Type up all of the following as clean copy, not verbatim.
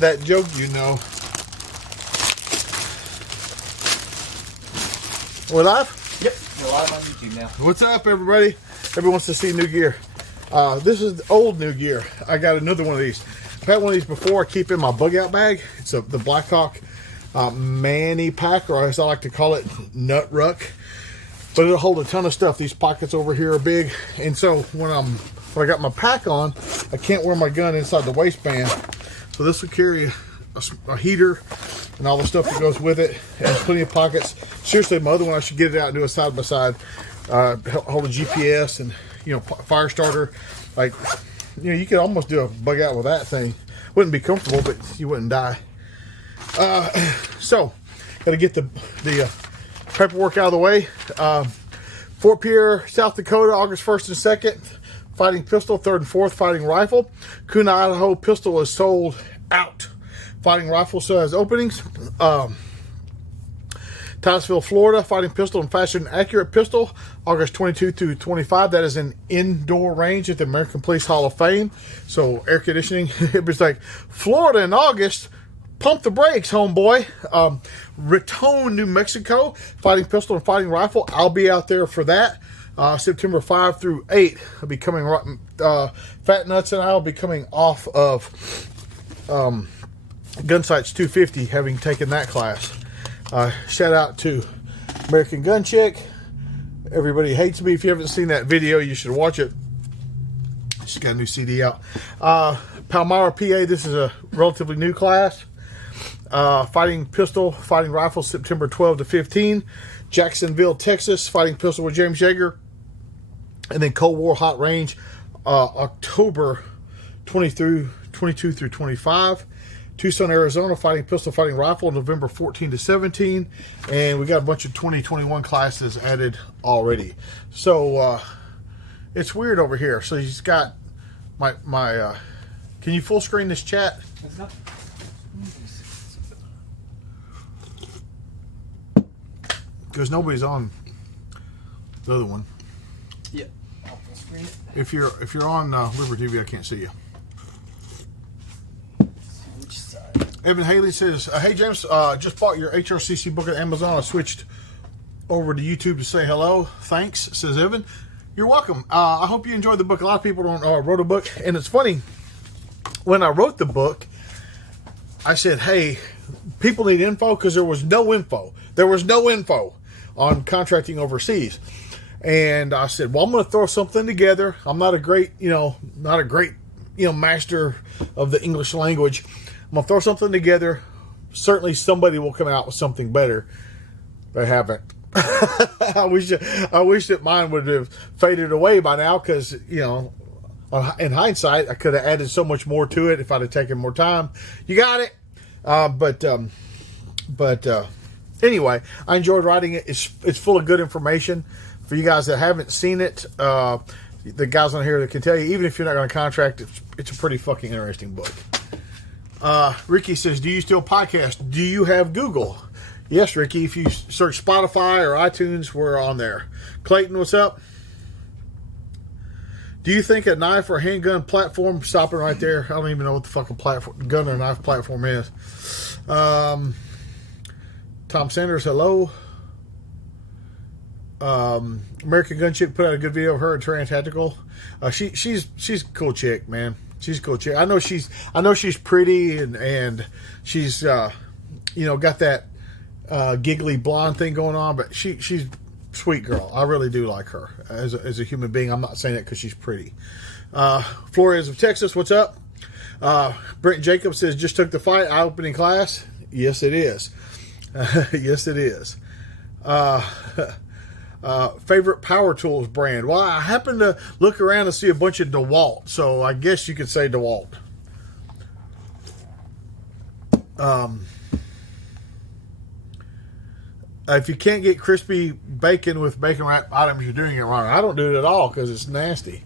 that joke, you know. We're live? Yep, we're live on YouTube now. What's up, everybody? Everyone wants to see new gear. This is old new gear. I got another one of these. I've had one of these before. I keep in my bug out bag. It's the Blackhawk Manny Pack, or as I like to call it, Nut Ruck. But it'll hold a ton of stuff. These pockets over here are big, and so when I got my pack on, I can't wear my gun inside the waistband. So this will carry a heater and all the stuff that goes with it. It has plenty of pockets. Seriously, my other one, I should get it out and do a side by side. Hold a GPS and, you know, fire starter. Like, you know, you could almost do a bug out with that thing. Wouldn't be comfortable, but you wouldn't die. So got to get the paperwork out of the way. Fort Pierre, South Dakota, August 1st and 2nd. Fighting pistol, 3rd and 4th fighting rifle. Kuna, Idaho, pistol is sold out. Fighting rifle still has openings. Titusville, Florida, fighting pistol and fast and accurate pistol, August 22 through 25. That is an indoor range at the American Police Hall of Fame. So air conditioning. It was like, Florida in August, pump the brakes, homeboy. Raton, New Mexico, fighting pistol and fighting rifle. I'll be out there for that. September 5 through 8. I'll be coming, Fat Nuts and I will be coming off of Gunsights 250, having taken that class. Shout out to American Gun Chick. Everybody hates me. If you haven't seen that video, you should watch it. She's got a new CD out. Palmyra, PA, this is a relatively new class. Fighting pistol, fighting rifle, September 12 to 15. Jacksonville, Texas, fighting pistol with James Yeager. And then Cold War Hot Range, October 22 through 25. Tucson, Arizona, fighting pistol, fighting rifle, November 14 to 17. And we got a bunch of 2021 classes added already. So it's weird over here. So he's got my can you full screen this chat? Because nobody's on the other one. Yeah, I'll full screen it. If you're on Liberty TV, I can't see you. Which side? Evan Haley says, "Hey James, just bought your HRCC book at Amazon. I switched over to YouTube to say hello. Thanks," says Evan. You're welcome. I hope you enjoyed the book. A lot of people don't wrote a book, and it's funny. When I wrote the book, I said, "Hey, people need info," because there was no info. There was no info on contracting overseas. And I said, well, I'm going to throw something together. I'm not a great, master of the English language. I'm going to throw something together. Certainly somebody will come out with something better. They haven't. I wish that mine would have faded away by now, because, in hindsight, I could have added so much more to it if I'd have taken more time. You got it. Anyway, I enjoyed writing it. It's full of good information. For you guys that haven't seen it, the guys on here that can tell you, even if you're not going to contract, it's a pretty fucking interesting book. Ricky says, do you still podcast? Do you have Google? Yes, Ricky. If you search Spotify or iTunes, we're on there. Clayton, what's up? Do you think a knife or handgun platform, stopping right there, I don't even know what the fucking gun or knife platform is. Tom Sanders, hello. American Gun Chick put out a good video of her and Trans Tactical. She's a cool chick, man. She's a cool chick. I know she's pretty and she's got that giggly blonde thing going on, but she's a sweet girl. I really do like her as a human being. I'm not saying that because she's pretty. Flores of Texas, what's up? Brent Jacobs says, just took the fight, eye-opening class. Yes, it is. Yes, it is. Favorite power tools brand? Well, I happened to look around and see a bunch of DeWalt, so I guess you could say DeWalt. If you can't get crispy bacon with bacon wrap items, you're doing it wrong. I don't do it at all because it's nasty.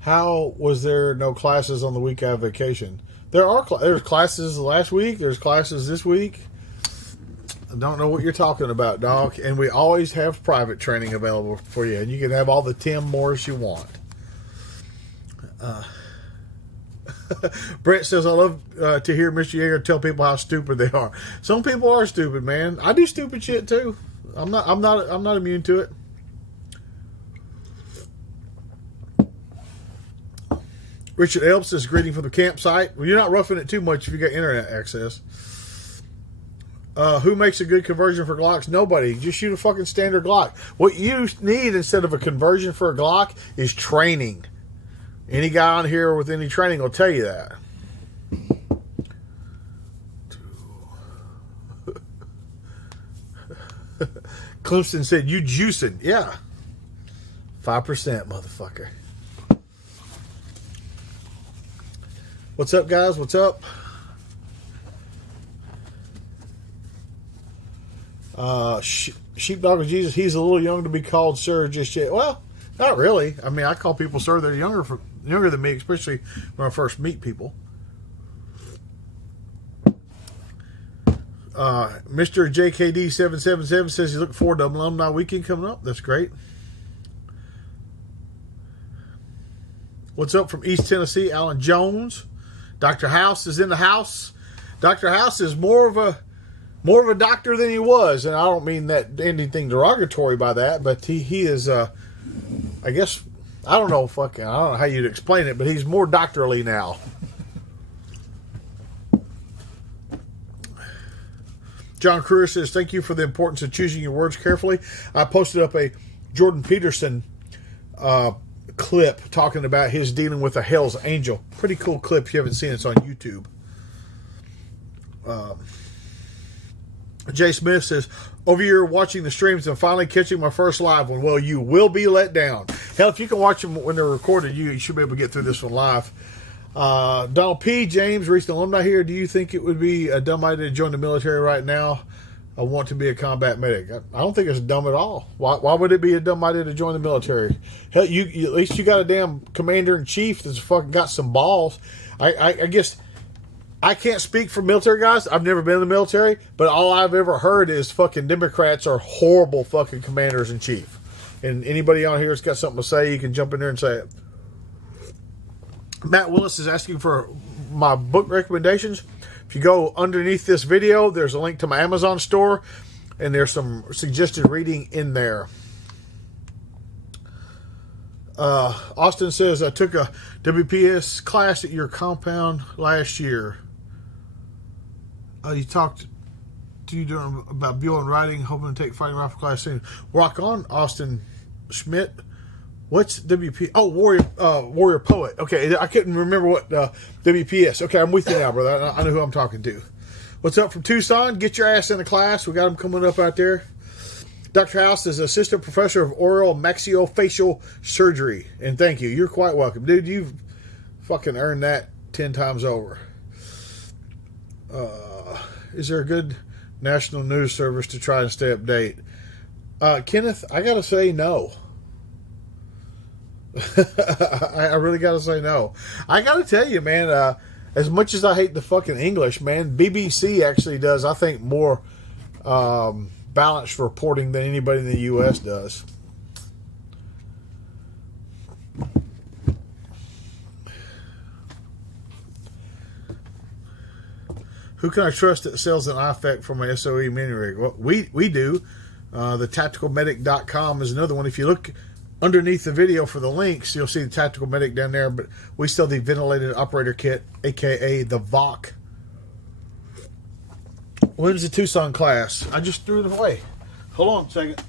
How was there no classes on the week I have vacation? There's classes last week. There's classes this week. I don't know what you're talking about, dog. And we always have private training available for you. And you can have all the Tim Morris you want. Brett says, I love to hear Mr. Yeager tell people how stupid they are. Some people are stupid, man. I do stupid shit too. I'm not immune to it. Richard Elps is greeting from the campsite. Well, you're not roughing it too much if you got internet access. Who makes a good conversion for Glocks? Nobody. Just shoot a fucking standard Glock. What you need instead of a conversion for a Glock is training. Any guy on here with any training will tell you that. Clemson said, you juicing. Yeah. 5%, motherfucker. What's up, guys? What's up? Sheepdog of Jesus, he's a little young to be called sir just yet. Well, not really. I mean, I call people sir. They're younger than me, especially when I first meet people. Mr. JKD777 says he's looking forward to Alumni Weekend coming up. That's great. What's up from East Tennessee? Alan Jones. Dr. House is in the house. Dr. House is more of a doctor than he was, and I don't mean that anything derogatory by that, but he is I guess I don't know how you'd explain it, but he's more doctorly now. John Cruer says, thank you for the importance of choosing your words carefully. I posted up a Jordan Peterson clip talking about his dealing with a Hell's Angel. Pretty cool clip. If you haven't seen it, it's on YouTube. Jay Smith says, over here watching the streams and finally catching my first live one. Well, you will be let down. Hell, if you can watch them when they're recorded, you should be able to get through this one live. Donald P. James, recent alumni here. Do you think it would be a dumb idea to join the military right now? I want to be a combat medic. I don't think it's dumb at all. Why would it be a dumb idea to join the military? Hell, you at least you got a damn commander-in-chief that's fucking got some balls. I guess I can't speak for military guys. I've never been in the military, but all I've ever heard is fucking Democrats are horrible fucking commanders-in-chief. And anybody on here that's got something to say, you can jump in there and say it. Matt Willis is asking for my book recommendations. If you go underneath this video, there's a link to my Amazon store, and there's some suggested reading in there. Austin says, I took a WPS class at your compound last year. You talked to you doing about Buell and writing, hoping to take fighting rifle class soon. Rock on, Austin Schmidt. What's WP? Oh, Warrior Poet. Okay, I couldn't remember what WPS. Okay, I'm with you now, brother. I know who I'm talking to. What's up from Tucson? Get your ass in the class. We got them coming up out there. Dr. House is assistant professor of oral maxillofacial surgery. And thank you. You're quite welcome. Dude, you've fucking earned that 10 times over. Is there a good national news service to try and stay up to date? Kenneth, I got to say no. I really got to say no. I got to tell you, man, as much as I hate the fucking English, man, BBC actually does, I think, more balanced reporting than anybody in the U.S. does. Who can I trust that sells an IFAC for my SOE mini rig? Well, we do. The tacticalmedic.com is another one. If you look underneath the video for the links, you'll see the Tactical Medic down there, but we sell the ventilated operator kit, aka the VOC. When's the Tucson class? I just threw it away. Hold on a second.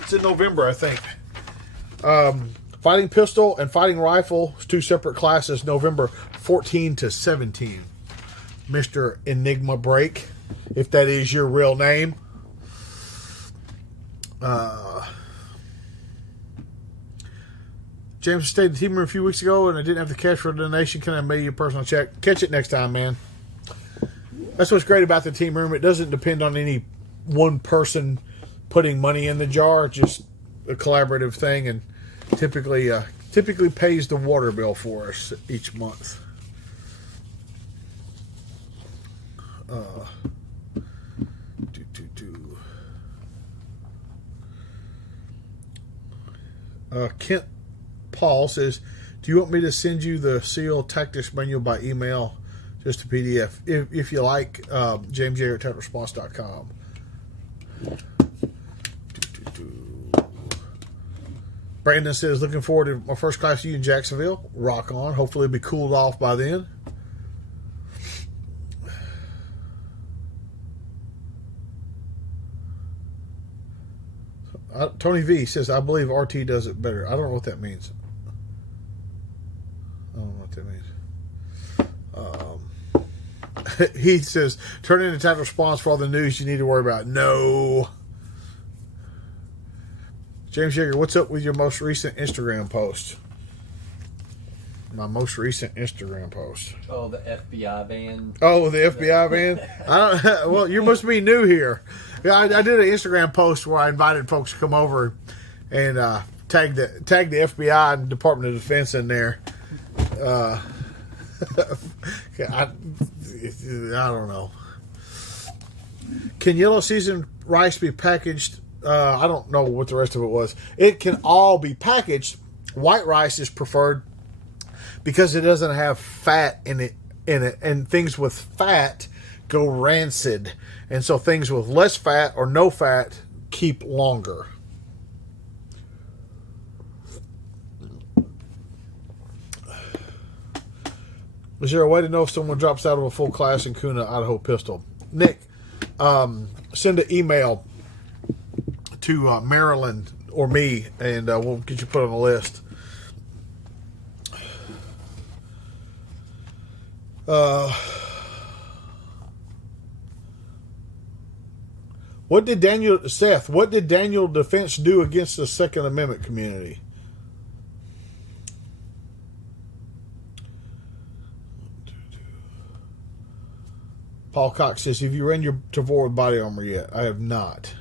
It's in November, I think. Fighting pistol and fighting rifle, two separate classes, November 14 to 17. Mr. Enigma Break, if that is your real name. James stayed in the team room a few weeks ago and I didn't have the cash for a donation. Can I mail you a personal check? Catch it next time, man. That's what's great about the team room. It doesn't depend on any one person putting money in the jar. It's just a collaborative thing, and typically pays the water bill for us each month. Kent Paul says, Do you want me to send you the SEAL Tactics Manual by email? Just a PDF. If you like, jamesj@typeresponse.com. Brandon says, looking forward to my first class to you in Jacksonville. Rock on. Hopefully it'll be cooled off by then. Tony V says, I believe RT does it better. I don't know what that means. I don't know what that means. He says, turn in a type of response for all the news you need to worry about. No. James Yeager, what's up with your most recent Instagram post? My most recent Instagram post. Oh, the FBI van. Oh, the FBI van? Well, you must be new here. Yeah, I did an Instagram post where I invited folks to come over and tag the FBI and Department of Defense in there. I don't know. Can yellow seasoned rice be packaged? I don't know what the rest of it was. It can all be packaged. White rice is preferred because it doesn't have fat in it, and things with fat go rancid, and so things with less fat or no fat keep longer. Is there a way to know if someone drops out of a full class in Kuna, Idaho pistol? Nick, send an email to Maryland or me, and we'll get you put on the list. What did Daniel Defense do against the Second Amendment community? Paul Cox says, have you ran your Tavor with body armor yet? I have not.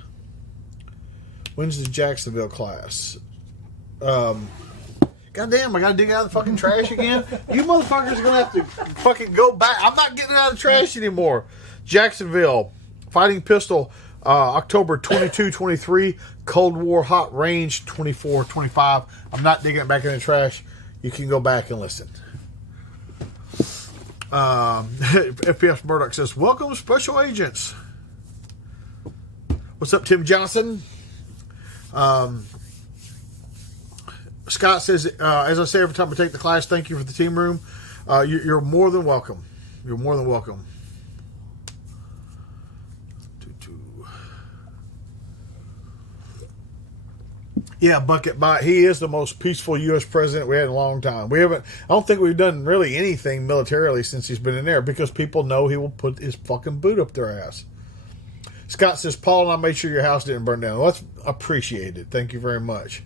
When's the Jacksonville class? Goddamn, I gotta dig out of the fucking trash again? You motherfuckers are gonna have to fucking go back. I'm not getting it out of the trash anymore. Jacksonville, Fighting Pistol, October 22, 23, Cold War Hot Range 24, 25. I'm not digging it back in the trash. You can go back and listen. FPS Murdoch says, welcome, special agents. What's up, Tim Johnson? Scott says, as I say every time I take the class, thank you for the team room. You're more than welcome. You're more than welcome. Yeah, Bucket Bite. He is the most peaceful U.S. president we had in a long time. I don't think we've done really anything militarily since he's been in there because people know he will put his fucking boot up their ass. Scott says, Paul and I made sure your house didn't burn down. Well, that's appreciated. Thank you very much.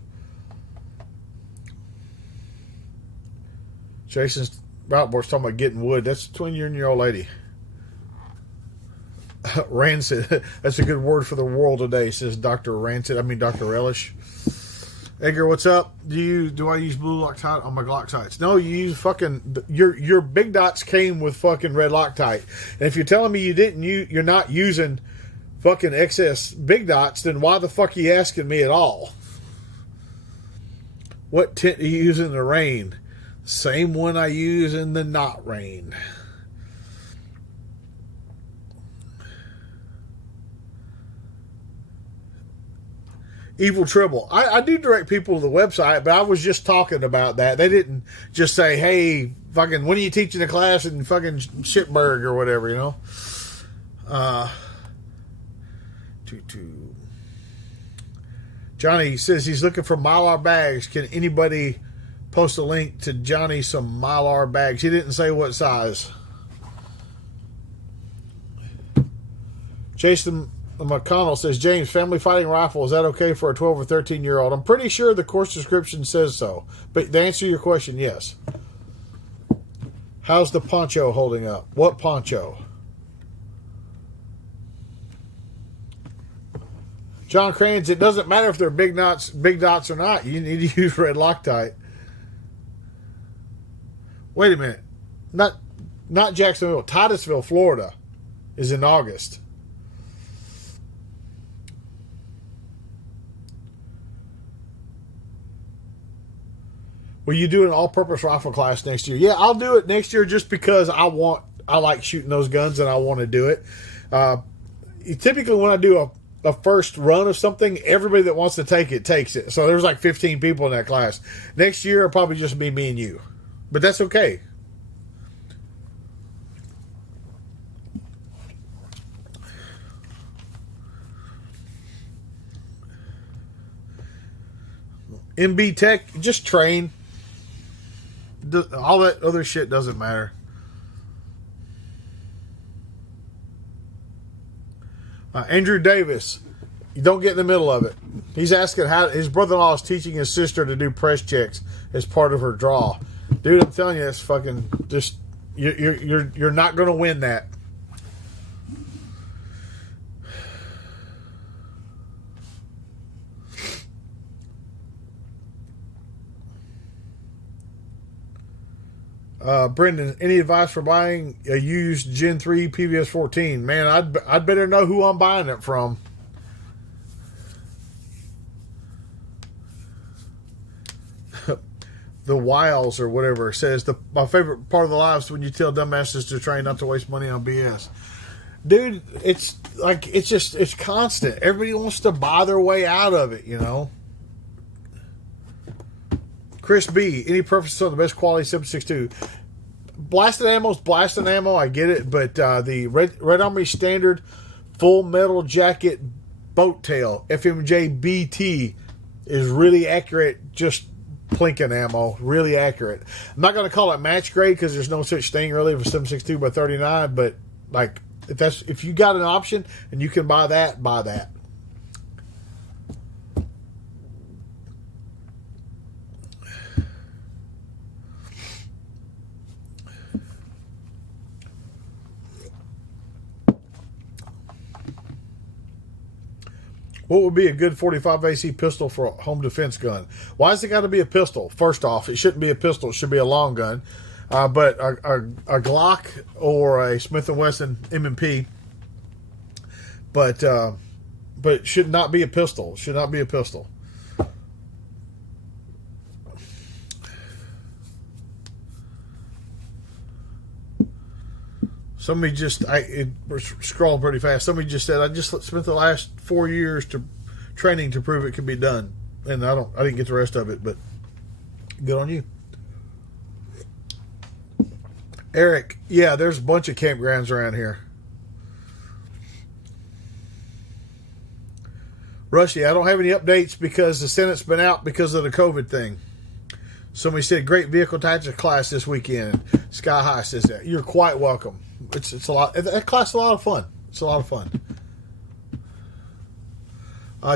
Jason's Routboard's talking about getting wood. That's between you and your old lady. Rancid. That's a good word for the world today, says Dr. Rancid. I mean Dr. Relish. Edgar, what's up? Do I use blue Loctite on my Glock sights? No, you use fucking your big dots came with fucking red Loctite. And if you're telling me you're not using fucking excess big dots, then why the fuck are you asking me at all? What tint do you use in the rain? Same one I use in the not rain. Evil Tribble. I do direct people to the website, but I was just talking about that. They didn't just say, hey, fucking, when are you teaching a class in fucking Shitburg or whatever, you know? Johnny says he's looking for Mylar bags. Can anybody post a link to Johnny some Mylar bags? He didn't say what size. Jason McConnell says, James, family fighting rifle, is that okay for a 12 or 13-year-old? I'm pretty sure the course description says so. But to answer your question, yes. How's the poncho holding up? What poncho? John Cranes, it doesn't matter if they're big dots or not. You need to use red Loctite. Wait a minute. Not Jacksonville. Titusville, Florida is in August. Will you do an all-purpose rifle class next year? Yeah, I'll do it next year just because I like shooting those guns and I want to do it. Typically, when I do a first run of something, everybody that wants to take it takes it. So there's like 15 people in that class. Next year, it'll probably just be me and you. But that's okay. MB Tech, just train. All that other shit doesn't matter. Andrew Davis, you don't get in the middle of it. He's asking how his brother-in-law is teaching his sister to do press checks as part of her draw. Dude, I'm telling you, it's fucking just you're not going to win that. Brendan, any advice for buying a used Gen 3 PVS 14? Man, I'd better know who I'm buying it from. The Wiles or whatever says my favorite part of the live is when you tell dumbasses to train not to waste money on BS. Dude, it's constant. Everybody wants to buy their way out of it, you know. Chris B, any preference on the best quality 7.62? Blasted ammo is blasted ammo, I get it, but the Red Army Standard Full Metal Jacket Boat Tail FMJ BT is really accurate, just plinking ammo, really accurate. I'm not going to call it match grade because there's no such thing really for 7.62 by 39, but like if you got an option and you can buy that, buy that. What would be a good 45 AC pistol for a home defense gun? Why has it got to be a pistol? First off, it shouldn't be a pistol. It should be a long gun. But a Glock or a Smith & Wesson M&P. But it should not be a pistol. It should not be a pistol. Somebody we're scrolling pretty fast. Somebody just said, I just spent the last 4 years training to prove it can be done. And I didn't get the rest of it, but good on you. Eric, yeah, there's a bunch of campgrounds around here. Rusty, I don't have any updates because the Senate's been out because of the COVID thing. Somebody said, great vehicle tactics class this weekend. Sky High says that. You're quite welcome. It's a lot. That class is a lot of fun. It's a lot of fun.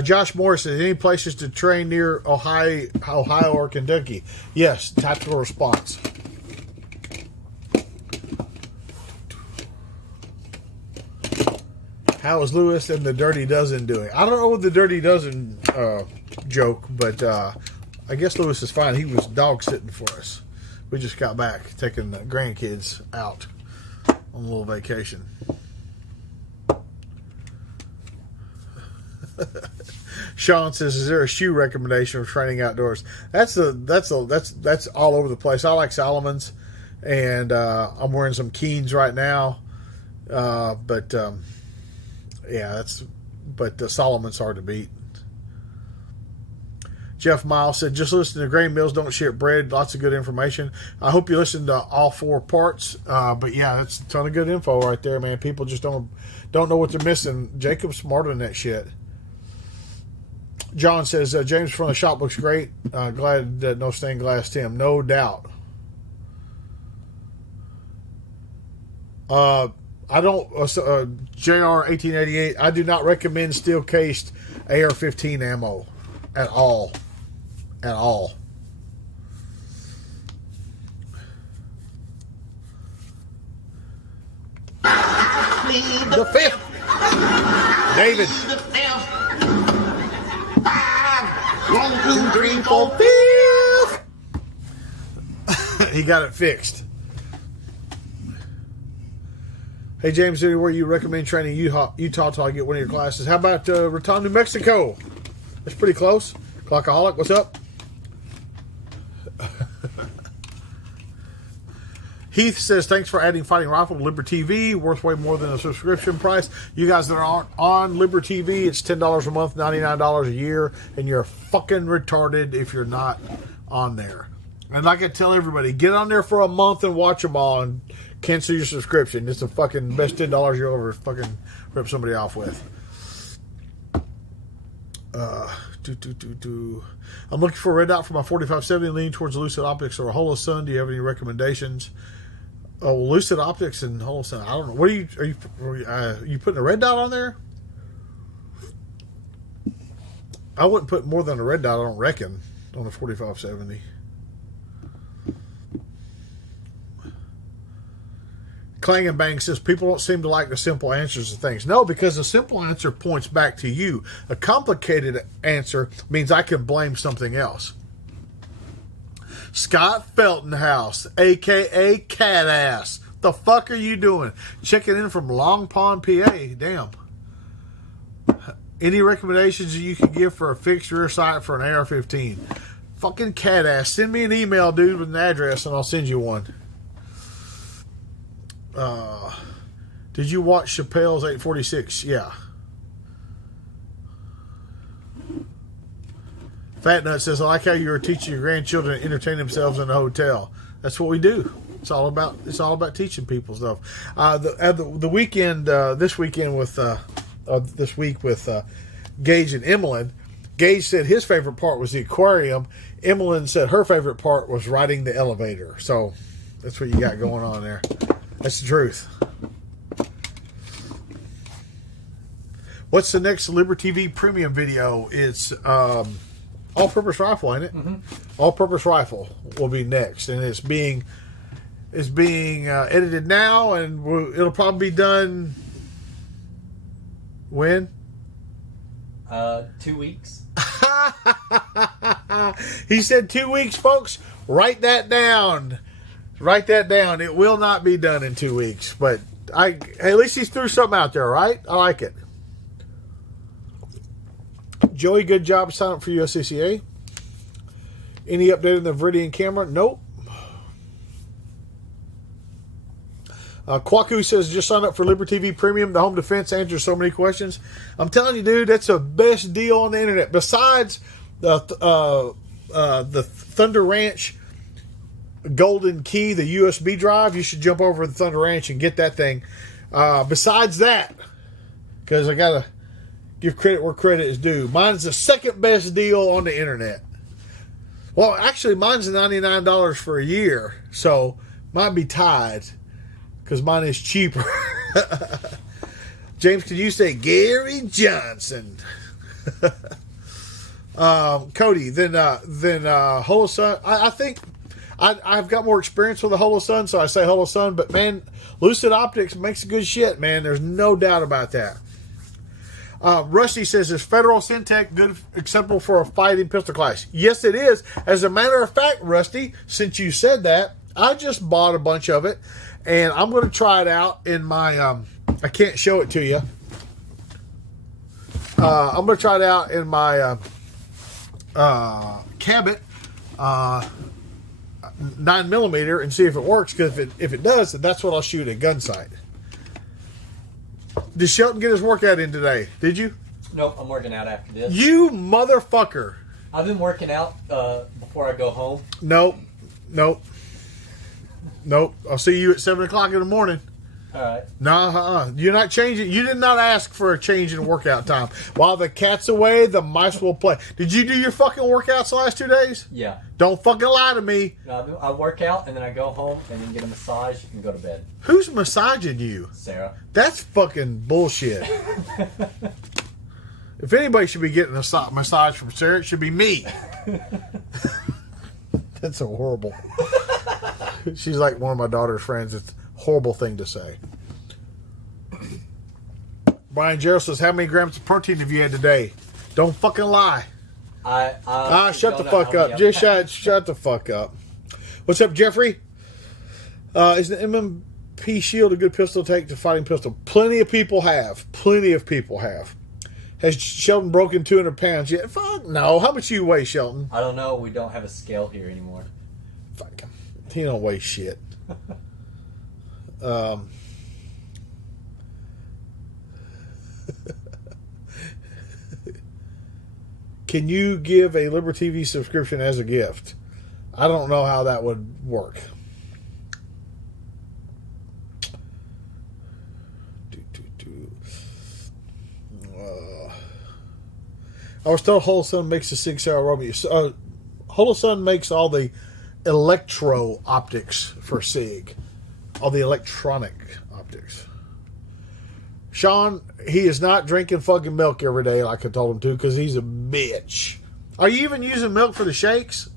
Josh Morris says, any places to train near Ohio or Kentucky? Yes, tactical response. How is Lewis and the Dirty Dozen doing? I don't know what the Dirty Dozen joke, but I guess Lewis is fine. He was dog sitting for us. We just got back, taking the grandkids out on a little vacation. Sean says, "Is there a shoe recommendation for training outdoors?" That's all over the place. I like Salomon's, and I'm wearing some Keens right now. But Solomon's hard to beat. Jeff Miles said, just listen to Grain Mills Don't Ship Bread. Lots of good information. I hope you listen to all 4 parts. But yeah, that's a ton of good info right there, man. People just don't know what they're missing. Jacob's smarter than that shit. John says, James from the shop looks great. Glad that no stained glass Tim. No doubt. I don't, JR 1888, I do not recommend steel cased AR-15 ammo at all. At all. The 5th. David. The 5th. 1, 2, 3, 4, 5th. He got it fixed. Hey, James, anywhere you recommend training Utah till I get one of your classes? How about Raton, New Mexico? That's pretty close. Clockaholic, what's up? Heath says, thanks for adding Fighting Rifle to Liber TV. Worth way more than a subscription price. You guys that aren't on Liber TV, it's $10 a month, $99 a year, and you're fucking retarded if you're not on there. And like I tell everybody, get on there for a month and watch them all and cancel your subscription. It's the fucking best $10 you'll ever fucking rip somebody off with. I'm looking for a red dot for my 4570, leaning towards Lucid Optics or a Holosun. Do you have any recommendations? Oh, Lucid Optics and Holosun. I don't know. What are you putting a red dot on there? I wouldn't put more than a red dot, I don't reckon, on the 4570. Clang and Bang says, people don't seem to like the simple answers to things. No, because the simple answer points back to you. A complicated answer means I can blame something else. Scott Feltonhouse, a.k.a. Cat Ass. The fuck are you doing? Checking in from Long Pond, PA. Damn. Any recommendations you can give for a fixed rear sight for an AR-15? Fucking Cat Ass. Send me an email, dude, with an address, and I'll send you one. Did you watch Chappelle's 846? Yeah. Fat Nut says, I like how you were teaching your grandchildren to entertain themselves in a hotel. That's what we do. It's all about teaching people stuff. The weekend, this week with Gage and Emmeline, Gage said his favorite part was the aquarium. Emmeline said her favorite part was riding the elevator. So that's what you got going on there. That's the truth. What's the next Liber TV premium video? It's all-purpose rifle, ain't it? Mm-hmm. All-purpose rifle will be next, and it's being edited now, and it'll probably be done when? 2 weeks. He said 2 weeks, folks. Write that down. Write that down. It will not be done in 2 weeks, but at least he threw something out there, right? I like it. Joey, good job signing up for USCCA. Any update on the Viridian camera? Nope. Kwaku says, just sign up for Liber TV Premium. The home defense answers so many questions. I'm telling you, dude, that's the best deal on the internet. Besides the Thunder Ranch Golden Key, the USB drive, you should jump over to the Thunder Ranch and get that thing. Besides that, because I gotta give credit where credit is due, mine's the second best deal on the internet. Well, actually, mine's $99 for a year, so might be tied because mine is cheaper. James, could you say Gary Johnson? Cody, then Holosun. I think I've got more experience with the Holosun, so I say Holosun. But man, Lucid Optics makes good shit, man. There's no doubt about that. Rusty says, is Federal Syntech good, acceptable for a fighting pistol class? Yes, it is. As a matter of fact, Rusty, since you said that, I just bought a bunch of it, and I'm going to try it out in my. I can't show it to you. I'm going to try it out in my Cabot 9mm and see if it works. Because if it does, then that's what I'll shoot at gun sight. Did Shelton get his workout in today? Did you? Nope, I'm working out after this. You motherfucker. I've been working out before I go home. Nope. I'll see you at 7 o'clock in the morning. All right. No, you're not changing. You did not ask for a change in workout time. While the cat's away, the mice will play. Did you do your fucking workouts the last 2 days? Yeah. Don't fucking lie to me. No, I work out and then I go home and then get a massage and go to bed. Who's massaging you? Sarah. That's fucking bullshit. If anybody should be getting a massage from Sarah, it should be me. That's so horrible. She's like one of my daughter's friends. It's a horrible thing to say. Brian Gerald says, how many grams of protein have you had today? Don't fucking lie. Shut the fuck up. Just shut the fuck up. What's up, Jeffrey? Is the MMP Shield a good pistol to take to fighting pistol? Plenty of people have. Has Shelton broken 200 pounds yet? Fuck no. How much do you weigh, Shelton? I don't know. We don't have a scale here anymore. Fuck him. He don't weigh shit. Can you give a Liberty TV subscription as a gift? I don't know how that would work. I was told Holosun makes the 6-hour roaming. Holosun makes all the electro optics for SIG. All the electronic optics. Sean, he is not drinking fucking milk every day like I told him to because he's a bitch. Are you even using milk for the shakes?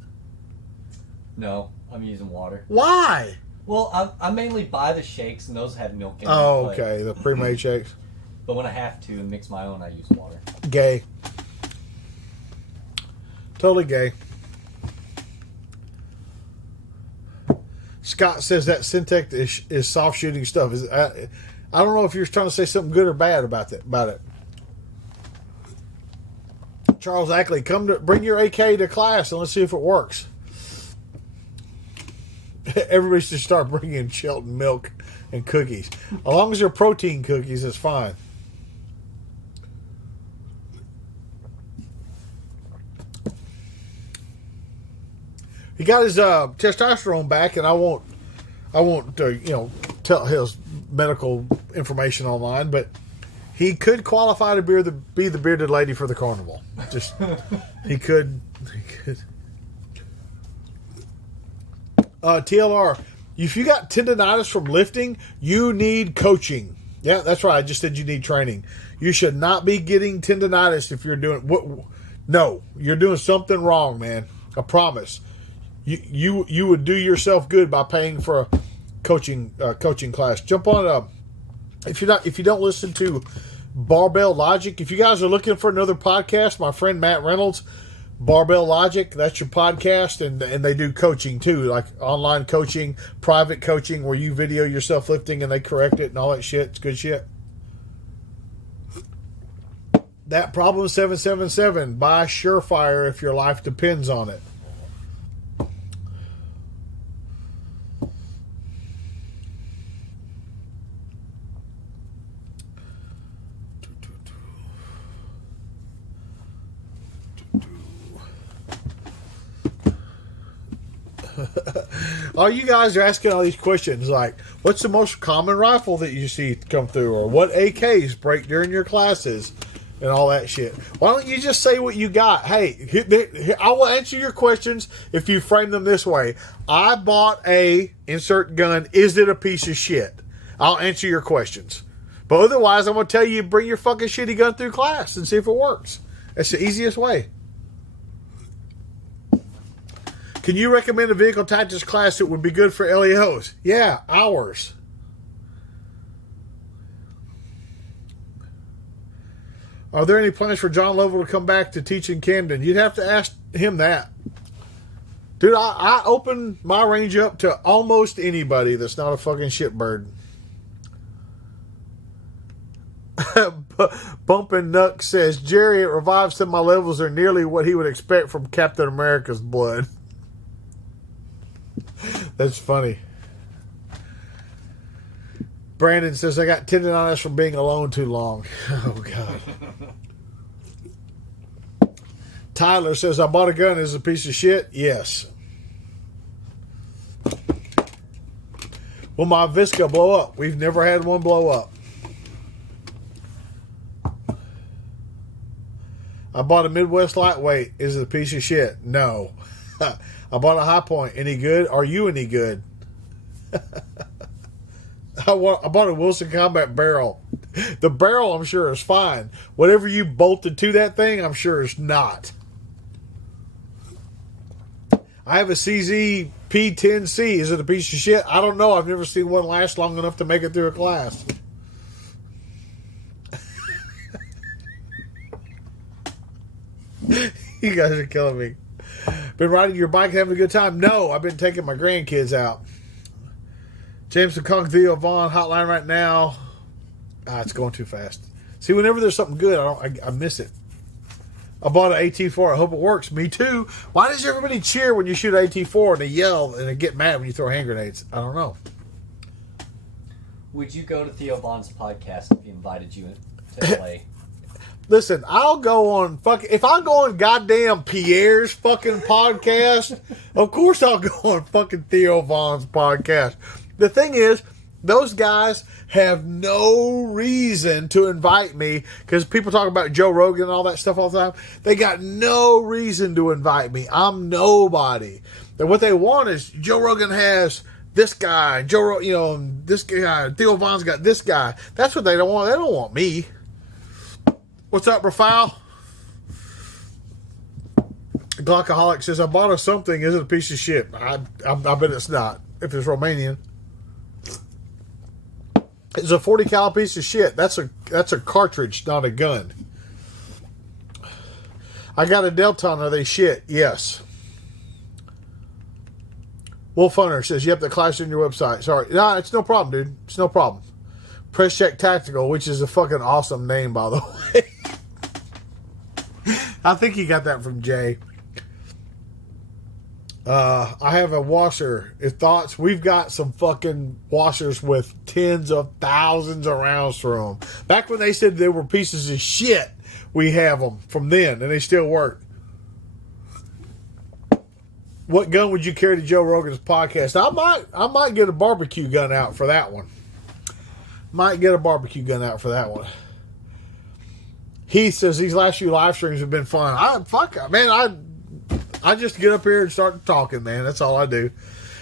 No, I'm using water. Why? Well, I mainly buy the shakes, and those have milk in them. Oh, okay. The pre-made shakes. But when I have to and mix my own, I use water. Gay. Totally gay. Scott says that Syntec is soft shooting stuff. I don't know if you're trying to say something good or bad about it. Charles Ackley, bring your AK to class and let's see if it works. Everybody should start bringing Shelton milk and cookies. As long as they're protein cookies, it's fine. He got his testosterone back, and I won't tell his medical information online, but he could qualify to be the bearded lady for the carnival. Just he could. TLR, if you got tendonitis from lifting, you need coaching. Yeah, that's right. I just said you need training. You should not be getting tendonitis if you're doing what. No, you're doing something wrong, man. I promise. You would do yourself good by paying for a coaching class. Jump on if you don't listen to Barbell Logic. If you guys are looking for another podcast, my friend Matt Reynolds, Barbell Logic, that's your podcast, and they do coaching too, like online coaching, private coaching, where you video yourself lifting and they correct it and all that shit. It's good shit. That Problem 777, buy Surefire if your life depends on it. Oh, you guys are asking all these questions like, what's the most common rifle that you see come through, or what AKs break during your classes, and all that shit. Why don't you just say what you got? Hey, I will answer your questions if you frame them this way. I bought a insert gun. Is it a piece of shit? I'll answer your questions. But otherwise, I'm going to tell you, bring your fucking shitty gun through class and see if it works. That's the easiest way. Can you recommend a vehicle tactics class that would be good for LEOs? Yeah, ours. Are there any plans for John Lovell to come back to teach in Camden? You'd have to ask him that. Dude, I open my range up to almost anybody that's not a fucking shitbird. Bumpin' Nuck says, Jerry, it revives that my levels are nearly what he would expect from Captain America's blood. That's funny. Brandon says, I got tendonitis from being alone too long. Oh, God. Tyler says, I bought a gun. Is it a piece of shit? Yes. Will my Visca blow up? We've never had one blow up. I bought a Midwest lightweight. Is it a piece of shit? No. I bought a High Point. Any good? Are you any good? I bought a Wilson Combat barrel. The barrel, I'm sure, is fine. Whatever you bolted to that thing, I'm sure is not. I have a CZ P10C. Is it a piece of shit? I don't know. I've never seen one last long enough to make it through a class. You guys are killing me. Been riding your bike, having a good time? No, I've been taking my grandkids out. James Kong Theo Vaughn hotline right now. It's going too fast. See, whenever there's something good, I miss it. I bought an AT4. I hope it works. Me too. Why does everybody cheer when you shoot an AT4 and they yell and they get mad when you throw hand grenades? I don't know. Would you go to Theo Vaughn's podcast if he invited you to LA? Listen, I'll go on if I go on goddamn Pierre's fucking podcast, of course I'll go on fucking Theo Vaughn's podcast. The thing is, those guys have no reason to invite me because people talk about Joe Rogan and all that stuff all the time. They got no reason to invite me. I'm nobody. And what they want is Joe Rogan has this guy, this guy, Theo Vaughn's got this guy. That's what they don't want. They don't want me. What's up, Rafael? Glycoholic says, I bought us something. Is it a piece of shit? I bet it's not. If it's Romanian. It's a 40 cal piece of shit. That's a cartridge, not a gun. I got a Delton. Are they shit? Yes. Wolf Hunter says, yep, the clash in your website. Sorry. No, it's no problem, dude. It's no problem. Press Check Tactical, which is a fucking awesome name, by the way. I think he got that from Jay. I have a washer. If thoughts, we've got some fucking washers with tens of thousands of rounds through them. Back when they said they were pieces of shit, we have them from then, and they still work. What gun would you carry to Joe Rogan's podcast? I might get a barbecue gun out for that one. Might get a barbecue gun out for that one. He says these last few live streams have been fun. I just get up here and start talking, man. That's all I do.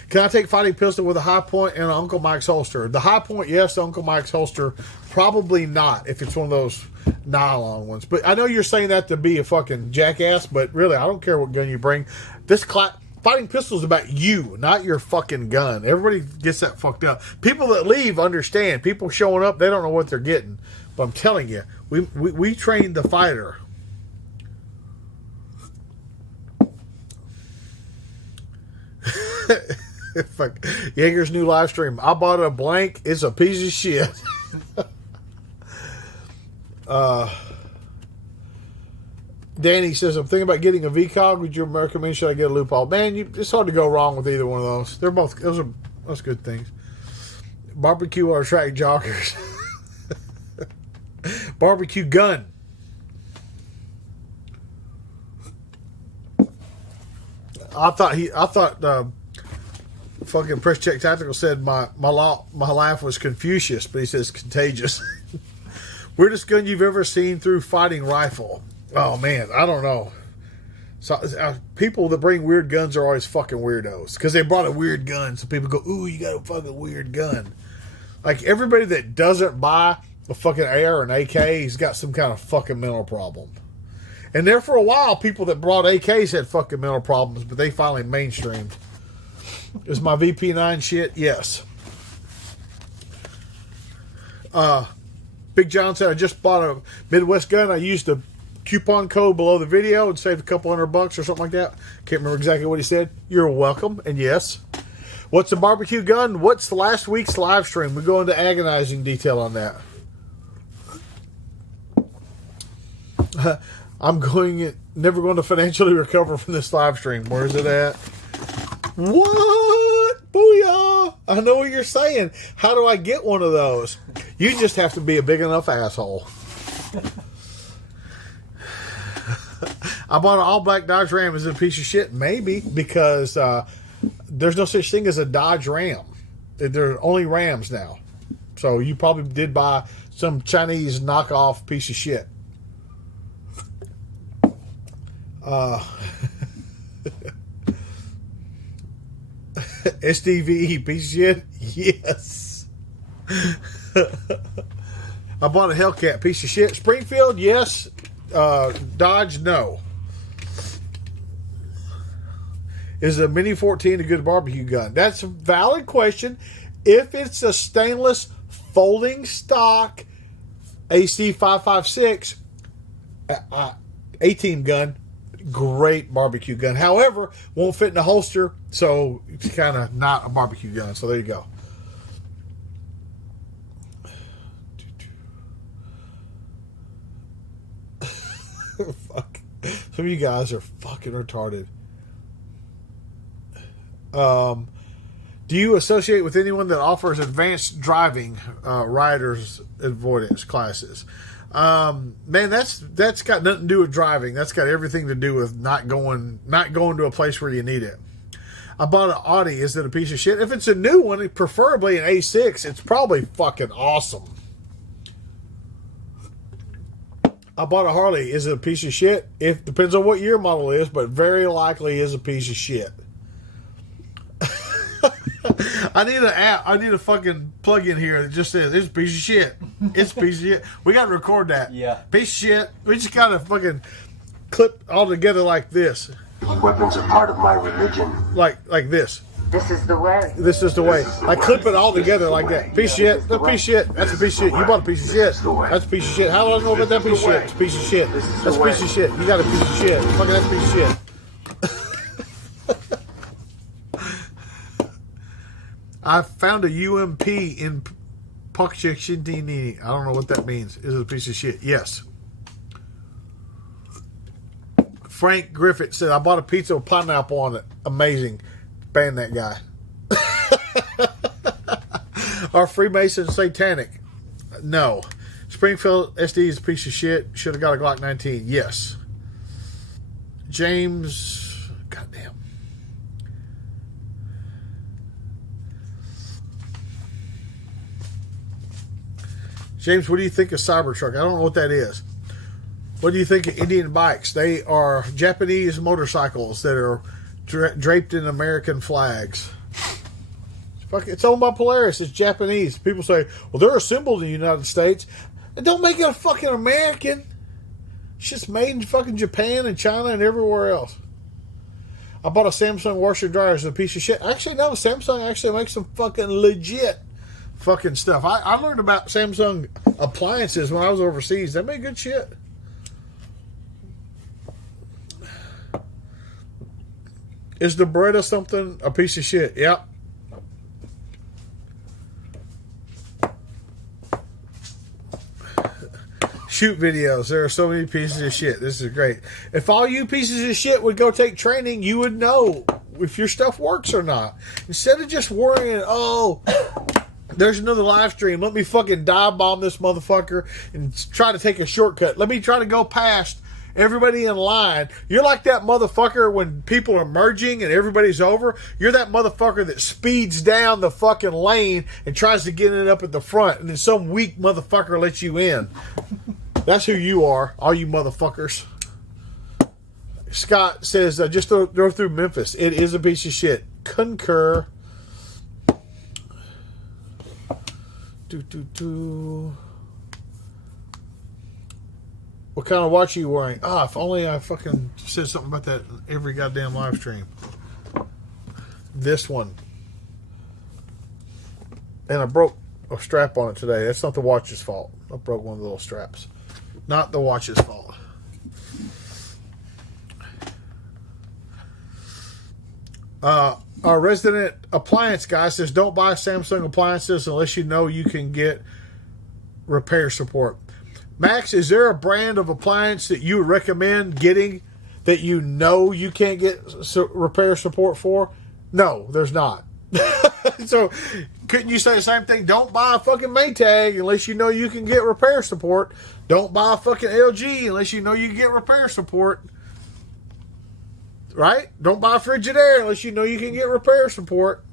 Can I take fighting pistol with a high point and an Uncle Mike's holster? The high point, yes. The Uncle Mike's holster, probably not if it's one of those nylon ones. But I know you're saying that to be a fucking jackass, but really, I don't care what gun you bring. Fighting pistol is about you, not your fucking gun. Everybody gets that fucked up. People that leave understand. People showing up, they don't know what they're getting. But I'm telling you, we trained the fighter. Fuck. Jaeger's new live stream. I bought a blank. It's a piece of shit. Danny says, I'm thinking about getting a VCOG. Would you recommend? Should I get a loophole? Man, it's hard to go wrong with either one of those. Those are good things. Barbecue or track joggers. Barbecue gun. I thought fucking Press Check Tactical said my laugh was Confucius, but he says contagious. Weirdest gun you've ever seen through fighting rifle? Oh man, I don't know. So people that bring weird guns are always fucking weirdos because they brought a weird gun, so people go, "Ooh, you got a fucking weird gun." Like everybody that doesn't buy a fucking AR or an AK, he's got some kind of fucking mental problem. And there for a while, people that brought AKs had fucking mental problems, but they finally mainstreamed. Is my VP9 shit? Yes. Big John said, I just bought a Midwest gun. I used the coupon code below the video and saved a couple $100 or something like that. Can't remember exactly what he said. You're welcome. And yes. What's a barbecue gun? What's the last week's live stream? We go into agonizing detail on that. I'm never going to financially recover from this live stream. Where's it at? What? Booyah! I know what you're saying. How do I get one of those? You just have to be a big enough asshole. I bought an all-black Dodge Ram. Is it a piece of shit? Maybe, because there's no such thing as a Dodge Ram. There are only Rams now. So you probably did buy some Chinese knockoff piece of shit. SDVE piece of shit? Yes. I bought a Hellcat piece of shit. Springfield? Yes. Dodge? No. Is a Mini 14 a good barbecue gun? That's a valid question. If it's a stainless folding stock AC 5.56 A-team gun, great barbecue gun. However, won't fit in the holster, so it's kind of not a barbecue gun. So there you go. Fuck. Some of you guys are fucking retarded. Do Do you associate with anyone that offers advanced driving riders avoidance classes? Man, that's got nothing to do with driving. That's got everything to do with not going to a place where you need it. I bought an Audi. Is it a piece of shit? If it's a new one, preferably an A6, it's probably fucking awesome. I bought a Harley. Is it a piece of shit? It depends on what year model it is, but very likely is a piece of shit. I need an app. I need a fucking plug-in here that just says it's a piece of shit. It's a piece of shit. We got to record that. Yeah. Piece of shit. We just got to fucking clip all together like this. Weapons are part of my religion. Like this. This is the way. This is the way. Like clip it all together like that. Piece of shit. That's a piece of shit. That's a piece of shit. You bought a piece of shit. That's a piece of shit. How do I know about that piece of shit? It's a piece of shit. That's a piece of shit. You got a piece of shit. Fucking that's a piece of shit. I found a UMP in Puckshintini. I don't know what that means. Is it a piece of shit? Yes. Frank Griffith said, I bought a pizza with pineapple on it. Amazing. Ban that guy. Are Freemasons satanic? No. Springfield SD is a piece of shit. Should have got a Glock 19. Yes. James. Goddamn. James, what do you think of Cybertruck? I don't know what that is. What do you think of Indian bikes? They are Japanese motorcycles that are draped in American flags. It's owned by Polaris. It's Japanese. People say, well, they're assembled in the United States. It don't make it a fucking American. It's just made in fucking Japan and China and everywhere else. I bought a Samsung washer and dryer as a piece of shit. Actually, no, Samsung actually makes some fucking legit fucking stuff. I learned about Samsung appliances when I was overseas. They make good shit. Is the Beretta something a piece of shit? Yep. Shoot videos. There are so many pieces of shit. This is great. If all you pieces of shit would go take training, you would know if your stuff works or not. Instead of just worrying, oh, there's another live stream. Let me fucking dive bomb this motherfucker and try to take a shortcut. Let me try to go past everybody in line. You're like that motherfucker when people are merging and everybody's over. You're that motherfucker that speeds down the fucking lane and tries to get it up at the front, and then some weak motherfucker lets you in. That's who you are, all you motherfuckers. Scott says, just drove through Memphis. It is a piece of shit. Concur. What kind of watch are you wearing? Ah, if only I fucking said something about that in every goddamn live stream. This one. And I broke a strap on it today. That's not the watch's fault. I broke one of the little straps. Not the watch's fault. Our resident appliance guy says, don't buy Samsung appliances unless you know you can get repair support. Max, is there a brand of appliance that you would recommend getting that you know you can't get repair support for? No, there's not. So, couldn't you say the same thing? Don't buy a fucking Maytag unless you know you can get repair support. Don't buy a fucking LG unless you know you can get repair support. Right? Don't buy Frigidaire unless you know you can get repair support.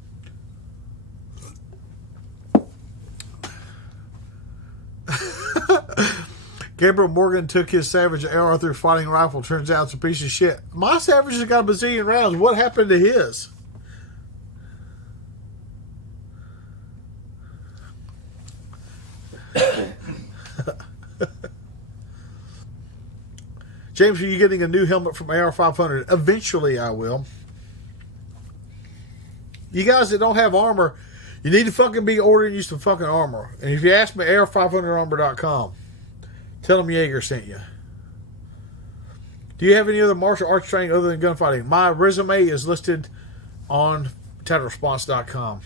Gabriel Morgan took his Savage AR-3 fighting rifle. Turns out it's a piece of shit. My Savage has got a bazillion rounds. What happened to his? James, are you getting a new helmet from AR-500? Eventually I will. You guys that don't have armor, you need to fucking be ordering you some fucking armor. And if you ask me, AR500armor.com. Tell them Jaeger sent you. Do you have any other martial arts training other than gunfighting? My resume is listed on titleresponse.com.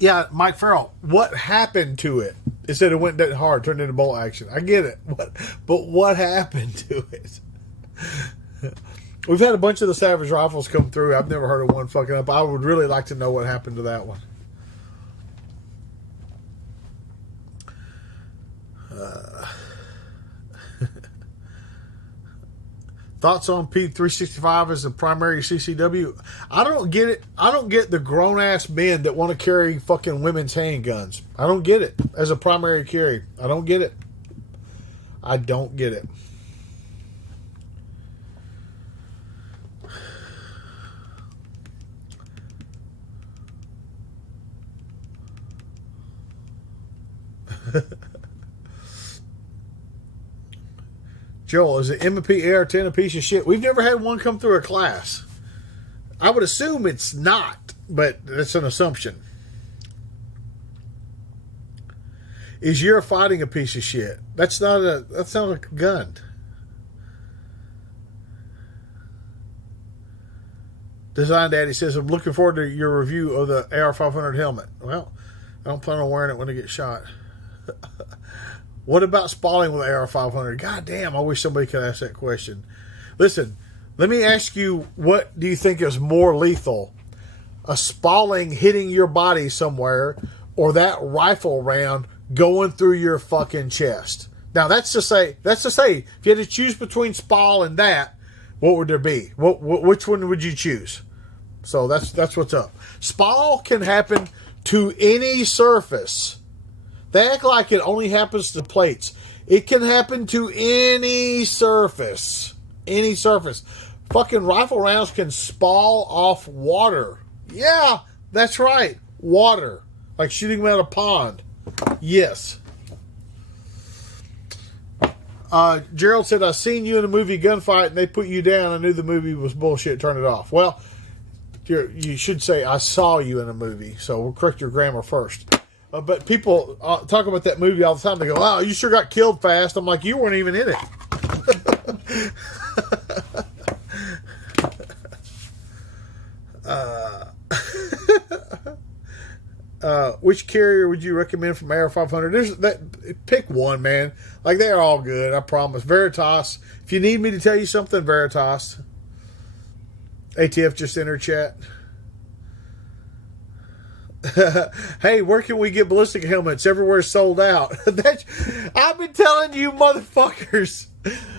Yeah, Mike Farrell, what happened to it? It said it went that hard, turned into bolt action. I get it. But what happened to it? We've had a bunch of the Savage rifles come through. I've never heard of one fucking up. I would really like to know what happened to that one. Thoughts on P365 as a primary CCW? I don't get it. I don't get the grown ass men that want to carry fucking women's handguns. I don't get it as a primary carry. I don't get it. I don't get it. Joel, is the M&P AR-10 a piece of shit? We've never had one come through a class. I would assume it's not, but that's an assumption. Is your fighting a piece of shit? That's not a gun. Design Daddy says, I'm looking forward to your review of the AR-500 helmet. Well, I don't plan on wearing it when I get shot. What about spalling with AR-500? God damn, I wish somebody could ask that question. Listen, let me ask you, what do you think is more lethal? A spalling hitting your body somewhere, or that rifle round going through your fucking chest? Now, that's to say, if you had to choose between spal and that, what would there be? Which one would you choose? So that's what's up. Spal can happen to any surface. They act like it only happens to plates. It can happen to any surface. Any surface. Fucking rifle rounds can spall off water. Yeah, that's right. Water. Like shooting them out of a pond. Yes. Gerald said, I seen you in a movie Gunfight and they put you down. I knew the movie was bullshit. Turn it off. Well, you should say, I saw you in a movie. So we'll correct your grammar first. But people talk about that movie all the time. They go, wow, you sure got killed fast. I'm like, you weren't even in it. Which carrier would you recommend from AR-500? Pick one, man. Like, they're all good, I promise. Veritas. If you need me to tell you something, Veritas. ATF just entered chat. Hey, where can we get ballistic helmets? Everywhere's sold out. I've been telling you motherfuckers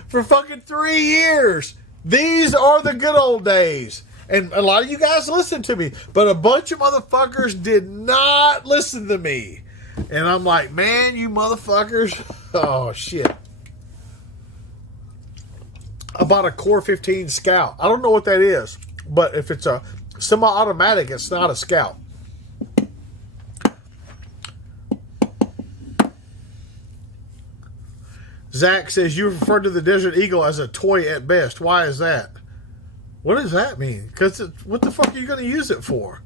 for fucking 3 years. These are the good old days. And a lot of you guys listen to me, but a bunch of motherfuckers did not listen to me. And I'm like, man, you motherfuckers. Oh, shit. I bought a Core 15 Scout. I don't know what that is, but if it's a semi-automatic, it's not a Scout. Zach says, you refer to the Desert Eagle as a toy at best. Why is that? What does that mean? Because what the fuck are you going to use it for?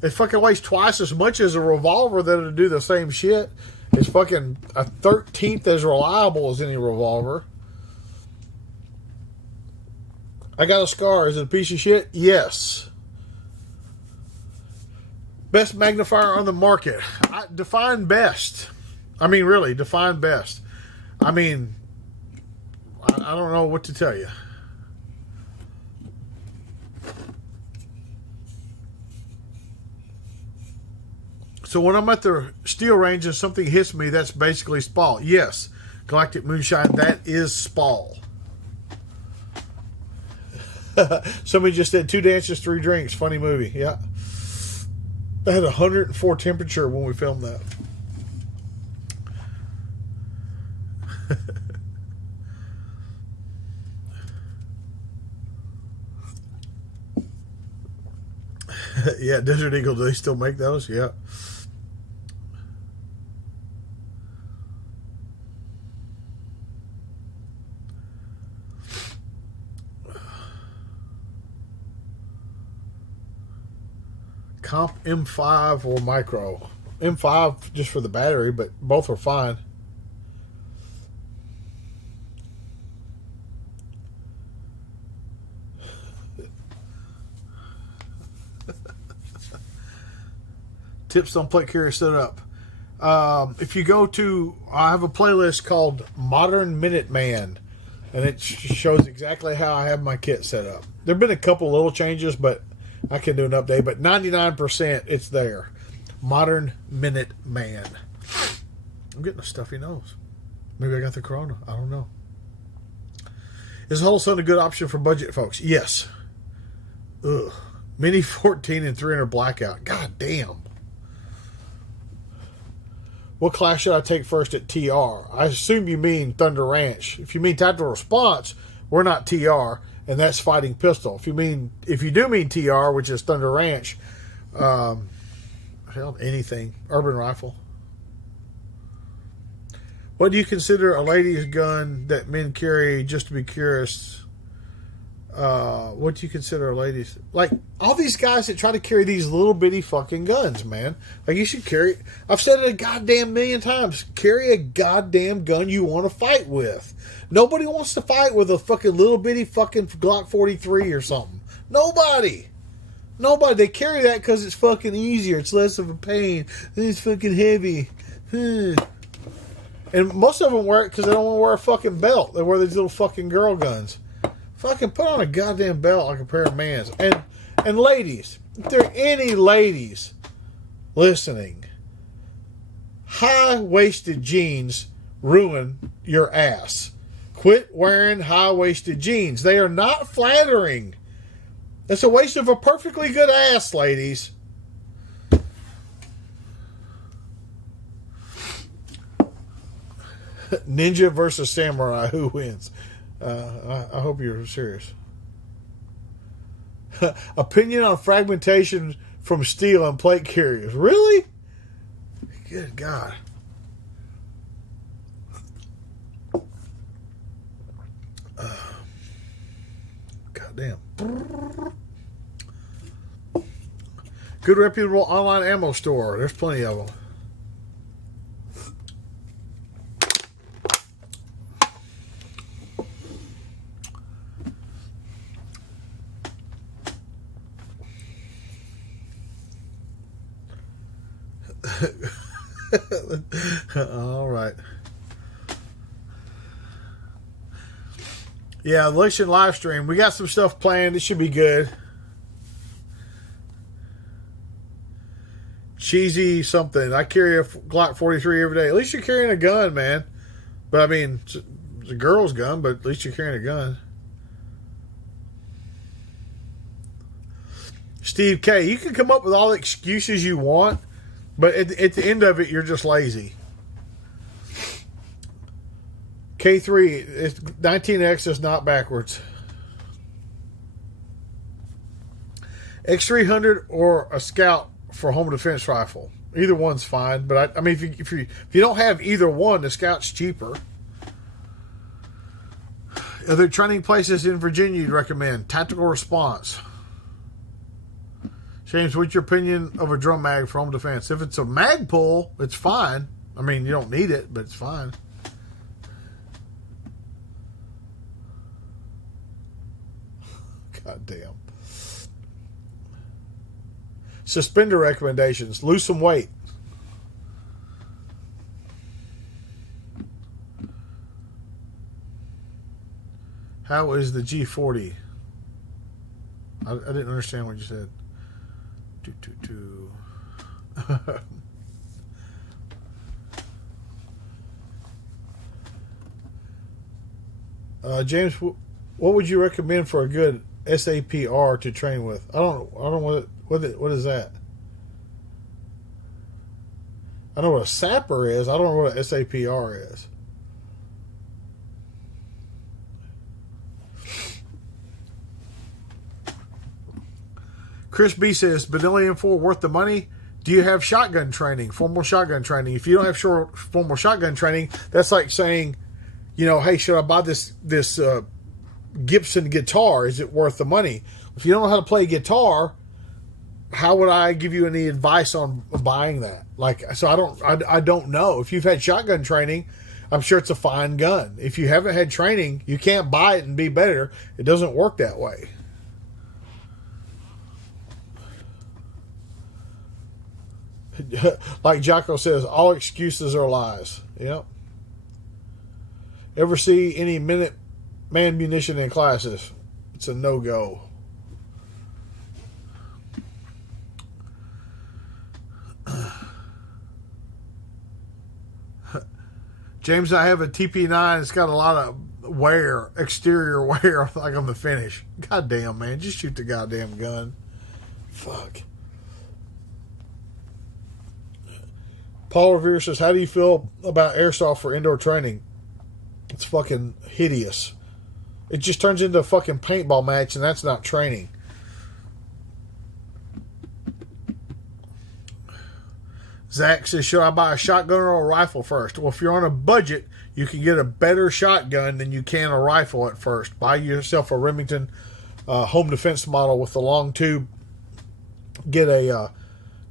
It fucking weighs twice as much as a revolver that'll do the same shit. It's fucking a 13th as reliable as any revolver. I got a scar. Is it a piece of shit? Yes. Best magnifier on the market. Define best. I mean, really, define best. I mean, I don't know what to tell you. So when I'm at the steel range and something hits me, that's basically spall. Yes, Galactic Moonshine, that is spall. Somebody just said 2 dances, 3 drinks. Funny movie. Yeah. I had 104 temperature when we filmed that. Yeah, Desert Eagle, do they still make those? Yeah. Comp M5 or Micro. M5 just for the battery, but both are fine. Tips on plate carrier set up. If you go to, I have a playlist called Modern Minuteman, and it shows exactly how I have my kit set up. There have been a couple little changes, but I can do an update. But 99%, it's there. Modern Minuteman. I'm getting a stuffy nose. Maybe I got the corona. I don't know. Is the Whole a good option for budget folks? Yes. Ugh. Mini 14 and 300 blackout. God damn. What class should I take first at TR? I assume you mean Thunder Ranch. If you mean Tactical Response, we're not TR, and that's Fighting Pistol. If you do mean TR, which is Thunder Ranch, hell, anything. Urban Rifle. What do you consider a lady's gun that men carry? Just to be curious, what do you consider a lady's? Like, all these guys that try to carry these little bitty fucking guns, man. Like, you should carry, I've said it a goddamn million times, carry a goddamn gun you want to fight with. Nobody wants to fight with a fucking little bitty fucking Glock 43 or something. Nobody. They carry that because it's fucking easier. It's less of a pain. It's fucking heavy. And most of them wear it because they don't want to wear a fucking belt. They wear these little fucking girl guns. Fucking put on a goddamn belt like a pair of mans. And ladies, if there are any ladies listening, high-waisted jeans ruin your ass. Quit wearing high-waisted jeans. They are not flattering. It's a waste of a perfectly good ass, ladies. Ninja versus Samurai, who wins? I hope you're serious. Opinion on fragmentation from steel and plate carriers. Really? Good God. Goddamn. Good reputable online ammo store. There's plenty of them. All right. Yeah, election live stream. We got some stuff planned. It should be good. Cheesy something. I carry a Glock 43 every day. At least you're carrying a gun, man. But I mean, it's a girl's gun, but at least you're carrying a gun. Steve K, you can come up with all the excuses you want, but at the end of it, you're just lazy. K3, 19X is not backwards. X300 or a Scout for home defense rifle. Either one's fine, but I mean, if you don't have either one, the Scout's cheaper. Are there training places in Virginia you'd recommend? Tactical Response. James, what's your opinion of a drum mag for home defense? If it's a mag pull, it's fine. I mean, you don't need it, but it's fine. God damn. Suspender recommendations. Lose some weight. How is the G40? I didn't understand what you said. James, what would you recommend for a good SAPR to train with? I don't know what is that. I know what a sapper is. I don't know what a SAPR is. Chris B says, Benelli M4 worth the money? Do you have shotgun training, formal shotgun training? If you don't have formal shotgun training, that's like saying, you know, hey, should I buy this Gibson guitar? Is it worth the money? If you don't know how to play guitar, how would I give you any advice on buying that? Like, so I don't know. If you've had shotgun training, I'm sure it's a fine gun. If you haven't had training, you can't buy it and be better. It doesn't work that way. Like Jocko says, all excuses are lies. Yep. Ever see any man munition in classes? It's a no-go. James, I have a TP9. It's got a lot of wear, exterior wear, like on the finish. Goddamn, man. Just shoot the goddamn gun. Fuck. Paul Revere says, how do you feel about airsoft for indoor training? It's fucking hideous. It just turns into a fucking paintball match, and that's not training. Zach says, should I buy a shotgun or a rifle first? Well, if you're on a budget, you can get a better shotgun than you can a rifle at first. Buy yourself a Remington home defense model with the long tube. Get the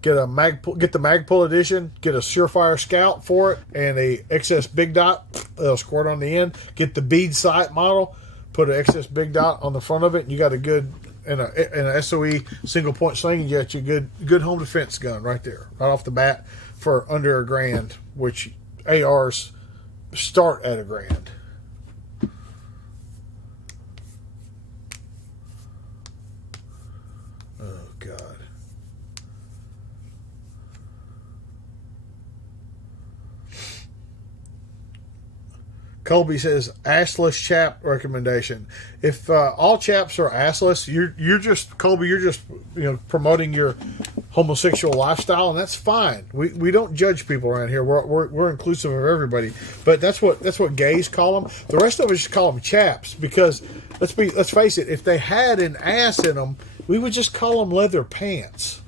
Magpul edition. Get a Surefire Scout for it and a XS Big Dot. It'll squirt on the end. Get the bead sight model. Put an XS Big Dot on the front of it, and you got a good and a SOE single point sling, and you got your good home defense gun right there, right off the bat for under $1,000, which ARs start at $1,000. Oh God. Colby says assless chap recommendation. If all chaps are assless, you're just Colby. You're just promoting your homosexual lifestyle, and that's fine. We don't judge people around here. We're inclusive of everybody. But that's what gays call them. The rest of us just call them chaps because let's face it. If they had an ass in them, we would just call them leather pants.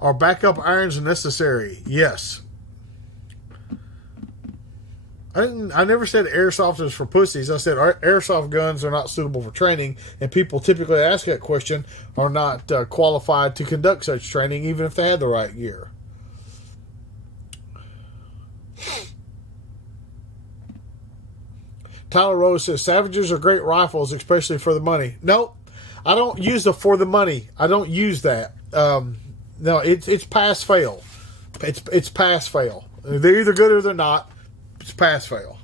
Are backup irons necessary? Yes. I never said airsoft is for pussies. I said airsoft guns are not suitable for training, and people typically ask that question are not qualified to conduct such training, even if they had the right gear. Tyler Rose says Savagers are great rifles, especially for the money. Nope, I don't use the for the money. I don't use that. No, it's pass fail. It's pass fail. They're either good or they're not. It's pass fail.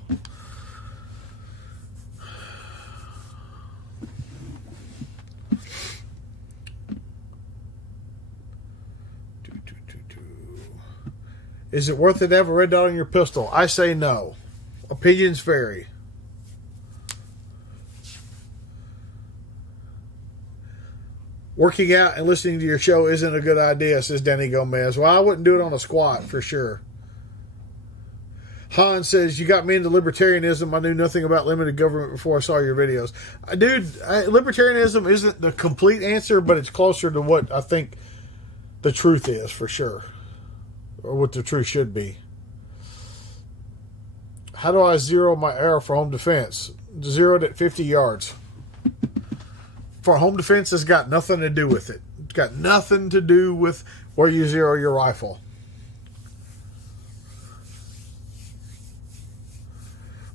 Is it worth it to have a red dot on your pistol? I say no. Opinions vary. Working out and listening to your show isn't a good idea, says Danny Gomez. Well, I wouldn't do it on a squat for sure. Han says, you got me into libertarianism. I knew nothing about limited government before I saw your videos. Dude, libertarianism isn't the complete answer, but it's closer to what I think the truth is for sure. Or what the truth should be. How do I zero my arrow for home defense? Zeroed at 50 yards. For home defense, has got nothing to do with it. It's got nothing to do with where you zero your rifle.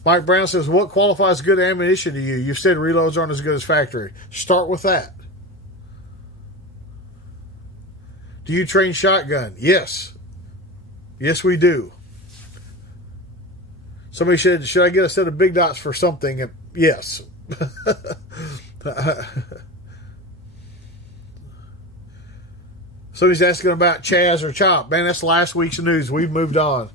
Mike Brown says, what qualifies good ammunition to you? You've said reloads aren't as good as factory. Start with that. Do you train shotgun? Yes. Yes, we do. Somebody said, should I get a set of big dots for something? Yes. Somebody's asking about Chaz or Chop. Man, that's last week's news. We've moved on.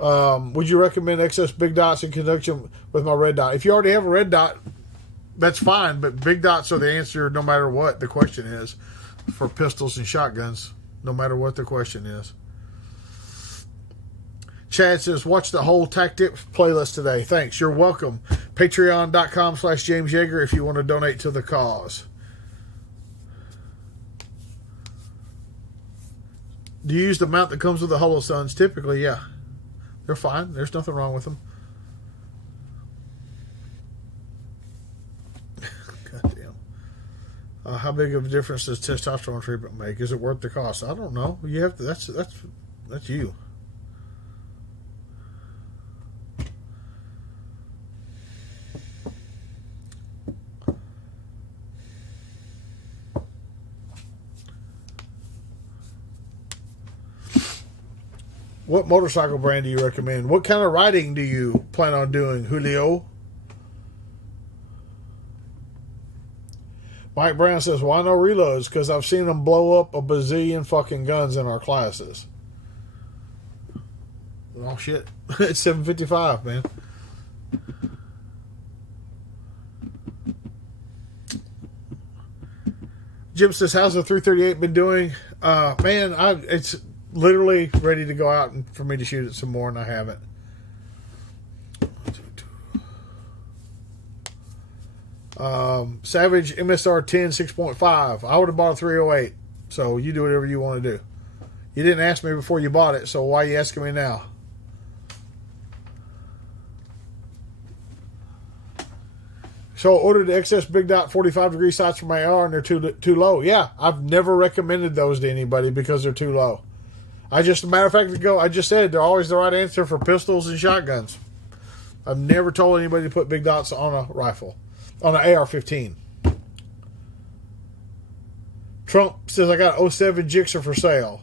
Would you recommend XS big dots in conjunction with my red dot? If you already have a red dot, that's fine, but big dots are the answer no matter what the question is for pistols and shotguns, no matter what the question is. Chad says, watch the whole tactic playlist today. Thanks. You're welcome. Patreon.com/James Yeager if you want to donate to the cause. Do you use the mount that comes with the Holosuns? Typically, yeah. They're fine. There's nothing wrong with them. Goddamn. How big of a difference does testosterone treatment make? Is it worth the cost? I don't know. You have to. That's you. What motorcycle brand do you recommend? What kind of riding do you plan on doing, Julio? Mike Brown says, why no reloads? Because I've seen them blow up a bazillion fucking guns in our classes. Oh, shit. It's 7:55, man. Jim says, how's the 338 been doing? Man, it's literally ready to go out and for me to shoot it some more, and I haven't. Savage MSR 10 6.5. I would have bought a 308. So you do whatever you want to do. You didn't ask me before you bought it, so why are you asking me now? So I ordered the XS Big Dot 45 degree sights for my AR, and they're too low. Yeah, I've never recommended those to anybody because they're too low. I just, a matter of fact, I just said they're always the right answer for pistols and shotguns. I've never told anybody to put big dots on a rifle, on an AR-15. Trump says, I got 07 Gixxer for sale.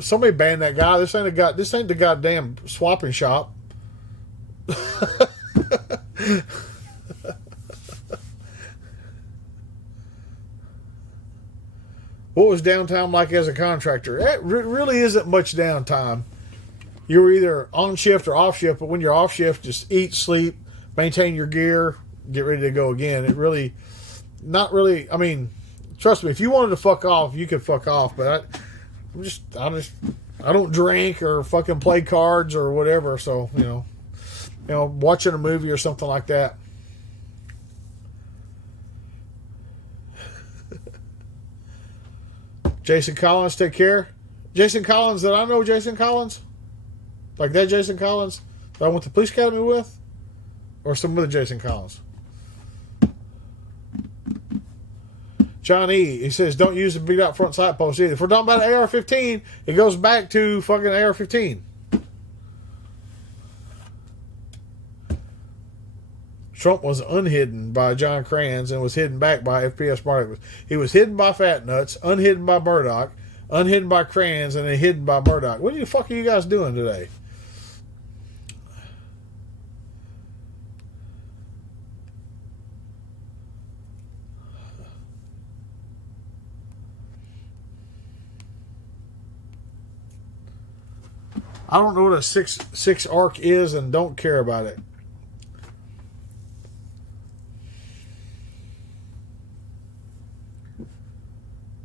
Somebody banned that guy. This ain't the goddamn swapping shop. What was downtime like as a contractor? It really isn't much downtime. You're either on shift or off shift, but when you're off shift, just eat, sleep, maintain your gear, get ready to go again. It really, not really, I mean, trust me, if you wanted to fuck off, you could fuck off, but I don't drink or fucking play cards or whatever, so, you know, watching a movie or something like that. Jason Collins, take care. Jason Collins, did I know Jason Collins? Like that Jason Collins that I went to police academy with? Or some other Jason Collins? John E., he says, don't use the big dot front sight post either. If we're talking about AR-15, it goes back to fucking AR-15. Trump was unhidden by John Kranz and was hidden back by FPS Murdoch. He was hidden by Fat Nuts, unhidden by Murdoch, unhidden by Kranz, and then hidden by Murdoch. What the fuck are you guys doing today? I don't know what a six arc is and don't care about it.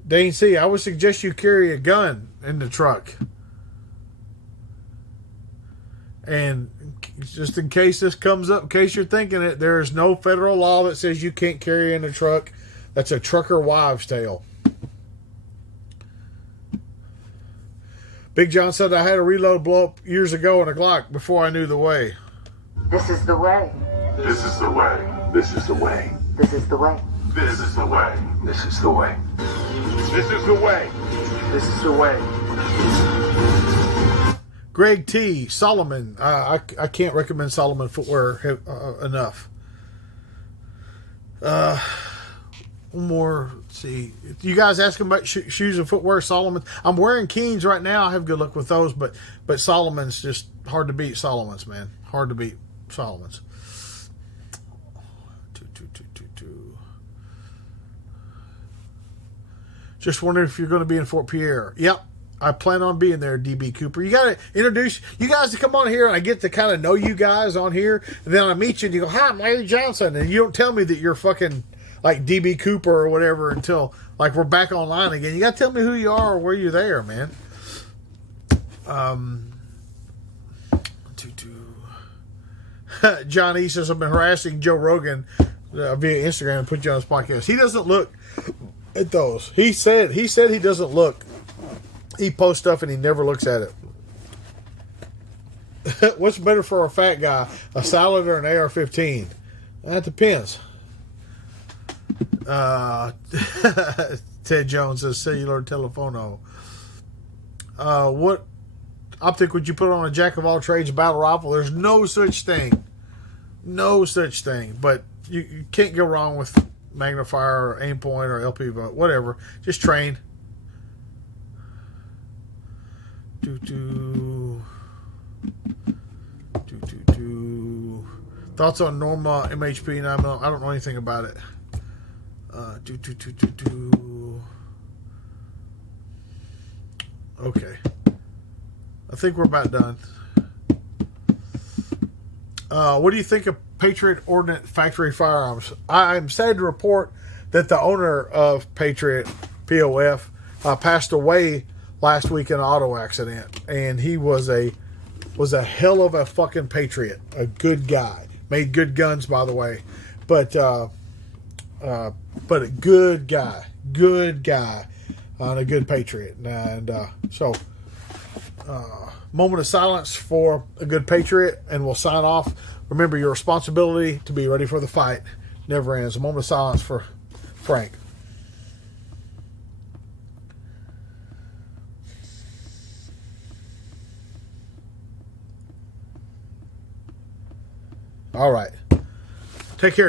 Dane C., I would suggest you carry a gun in the truck. And just in case this comes up, in case you're thinking it, there is no federal law that says you can't carry in a truck. That's a trucker wives' tale. Big John said, I had a reload blow up years ago in a Glock before I knew the way. This is the way. This is the way. This is the way. This is the way. This is the way. This is the way. This is the way. This is the way. Greg T. Solomon. I can't recommend Solomon footwear enough. One more. Let's see. You guys asking about shoes and footwear, Solomon? I'm wearing Keens right now. I have good luck with those, but Solomon's just hard to beat. Solomon's, man. Hard to beat Solomon's. Just wondering if you're going to be in Fort Pierre. Yep. I plan on being there, DB Cooper. You got to introduce you guys to come on here, and I get to kind of know you guys on here. And then I meet you, and you go, hi, I'm Larry Johnson. And you don't tell me that you're fucking like DB Cooper or whatever until like we're back online again. You got to tell me who you are or where you're there, man. John E. says, I've been harassing Joe Rogan via Instagram and put you on his podcast. He doesn't look at those. He said he doesn't look. He posts stuff and he never looks at it. What's better for a fat guy, a salad or an AR-15? That depends. Ted Jones says cellular telephono. What optic would you put on a jack of all trades battle rifle? There's no such thing. No such thing. But you can't go wrong with magnifier or aim point or LP, but whatever. Just train. Thoughts on Norma MHP 9mm? I don't know anything about it. Okay. I think we're about done. What do you think of Patriot Ordnance Factory Firearms? I'm sad to report that the owner of Patriot POF passed away last week in an auto accident, and he was a hell of a fucking patriot, a good guy, made good guns, by the way, but a good guy, and a good patriot, and so moment of silence for a good patriot, and we'll sign off. Remember, your responsibility to be ready for the fight never ends. A moment of silence for Frank. All right. Take care.